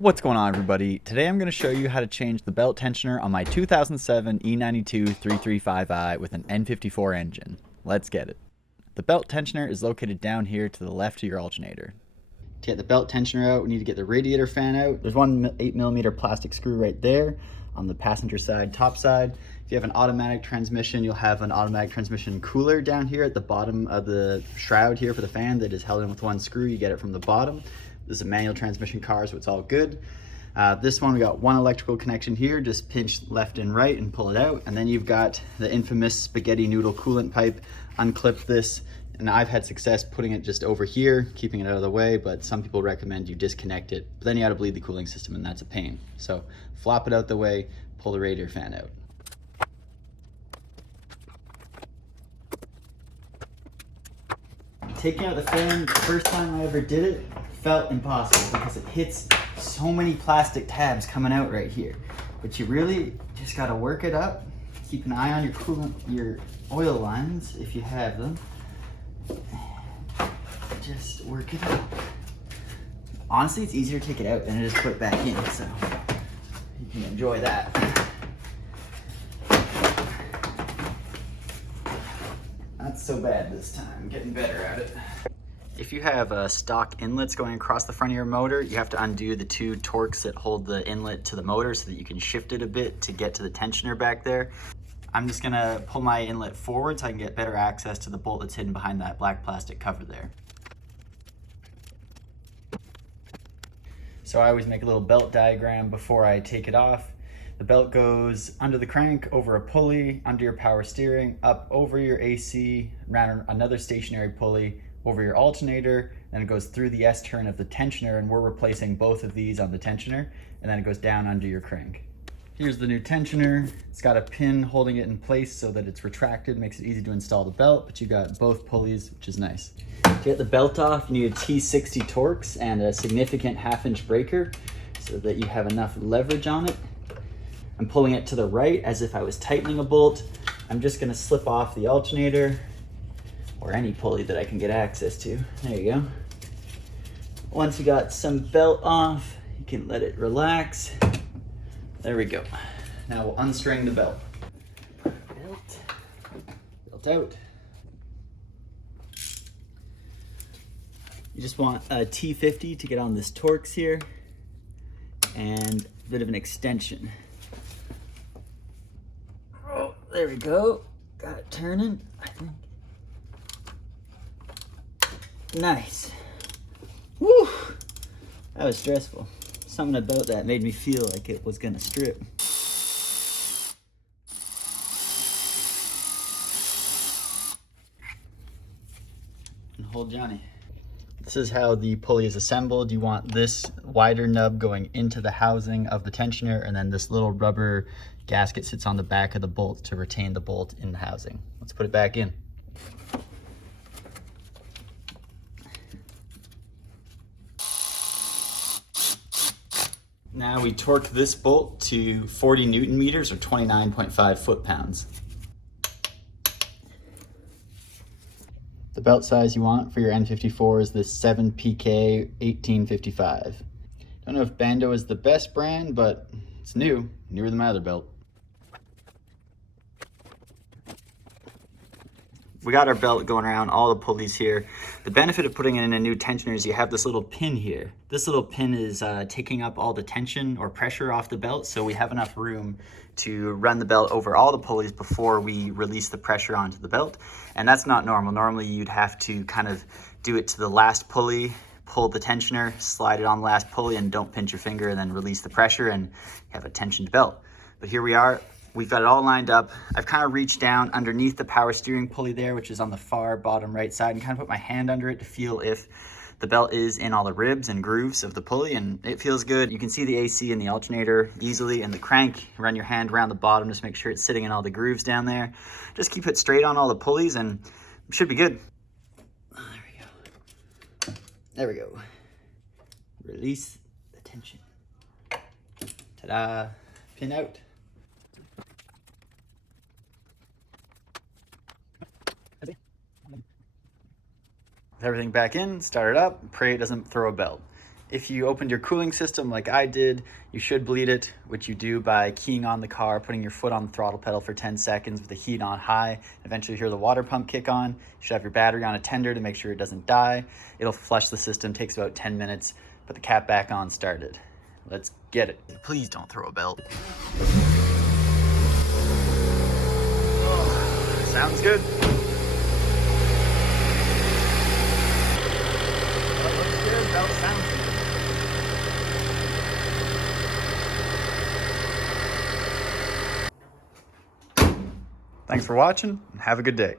What's going on, everybody? Today I'm going to show you how to change the belt tensioner on my 2007 E92 335i with an N54 engine. Let's get it. The belt tensioner is located down here to the left of your alternator. To get the belt tensioner out, we need to get the radiator fan out. There's one 8mm plastic screw right there on the passenger side, top side. If you have an automatic transmission, you'll have an automatic transmission cooler down here at the bottom of the shroud here for the fan that is held in with one screw. You get it from the bottom. This is a manual transmission car, so it's all good. This one, we got one electrical connection here, just pinch left and right and pull it out. And then you've got the infamous spaghetti noodle coolant pipe. Unclip this, and I've had success putting it just over here, keeping it out of the way, but some people recommend you disconnect it. But then you gotta bleed the cooling system, and that's a pain. So flop it out the way, pull the radiator fan out. Taking out the fan, the first time I ever did it, felt impossible because it hits so many plastic tabs coming out right here. But you really just gotta work it up. Keep an eye on your coolant, your oil lines if you have them. Just work it up. Honestly, it's easier to take it out than it is to put it back in, so you can enjoy that. Not so bad this time, I'm getting better at it. If you have stock inlets going across the front of your motor, you have to undo the two Torx that hold the inlet to the motor so that you can shift it a bit to get to the tensioner back there. I'm just gonna pull my inlet forward so I can get better access to the bolt that's hidden behind that black plastic cover there. So I always make a little belt diagram before I take it off. The belt goes under the crank, over a pulley, under your power steering, up over your AC, around another stationary pulley, over your alternator, then it goes through the S-turn of the tensioner, and we're replacing both of these on the tensioner, and then it goes down under your crank. Here's the new tensioner. It's got a pin holding it in place so that it's retracted, makes it easy to install the belt, but you got both pulleys, which is nice. To get the belt off, you need a T60 Torx and a significant 1/2-inch breaker so that you have enough leverage on it. I'm pulling it to the right as if I was tightening a bolt. I'm just gonna slip off the alternator or any pulley that I can get access to. There you go. Once you got some belt off, you can let it relax. There we go. Now we'll unstring the belt. Belt out. You just want a T50 to get on this Torx here and a bit of an extension. Oh, there we go. Got it turning, I think. Nice. Woo! That was stressful. Something about that made me feel like it was gonna strip. And hold Johnny. This is how the pulley is assembled. You want this wider nub going into the housing of the tensioner, and then this little rubber gasket sits on the back of the bolt to retain the bolt in the housing. Let's put it back in. Now we torque this bolt to 40 Newton meters or 29.5 foot-pounds. The belt size you want for your N54 is this 7PK 1855. Don't know if Bando is the best brand, but it's newer than my other belt. We got our belt going around all the pulleys here. The benefit of putting it in a new tensioner is you have this little pin here. This little pin is taking up all the tension or pressure off the belt, so we have enough room to run the belt over all the pulleys before we release the pressure onto the belt. And that's not normal. Normally you'd have to kind of do it to the last pulley, pull the tensioner, slide it on the last pulley, and don't pinch your finger, and then release the pressure and you have a tensioned belt. But here we are. We've got it all lined up. I've kind of reached down underneath the power steering pulley there, which is on the far bottom right side, and kind of put my hand under it to feel if the belt is in all the ribs and grooves of the pulley, and it feels good. You can see the AC and the alternator easily, and the crank. Run your hand around the bottom, just make sure it's sitting in all the grooves down there. Just keep it straight on all the pulleys and it should be good. There we go. There we go. Release the tension. Ta-da, pin out. With everything back in, start it up, pray it doesn't throw a belt. If you opened your cooling system like I did, you should bleed it, which you do by keying on the car, putting your foot on the throttle pedal for 10 seconds with the heat on high. Eventually you hear the water pump kick on. You should have your battery on a tender to make sure it doesn't die. It'll flush the system, takes about 10 minutes. Put the cap back on, started. Let's get it. Please don't throw a belt. Oh, sounds good. That looks good, belt sounds good. Thanks for watching, and have a good day.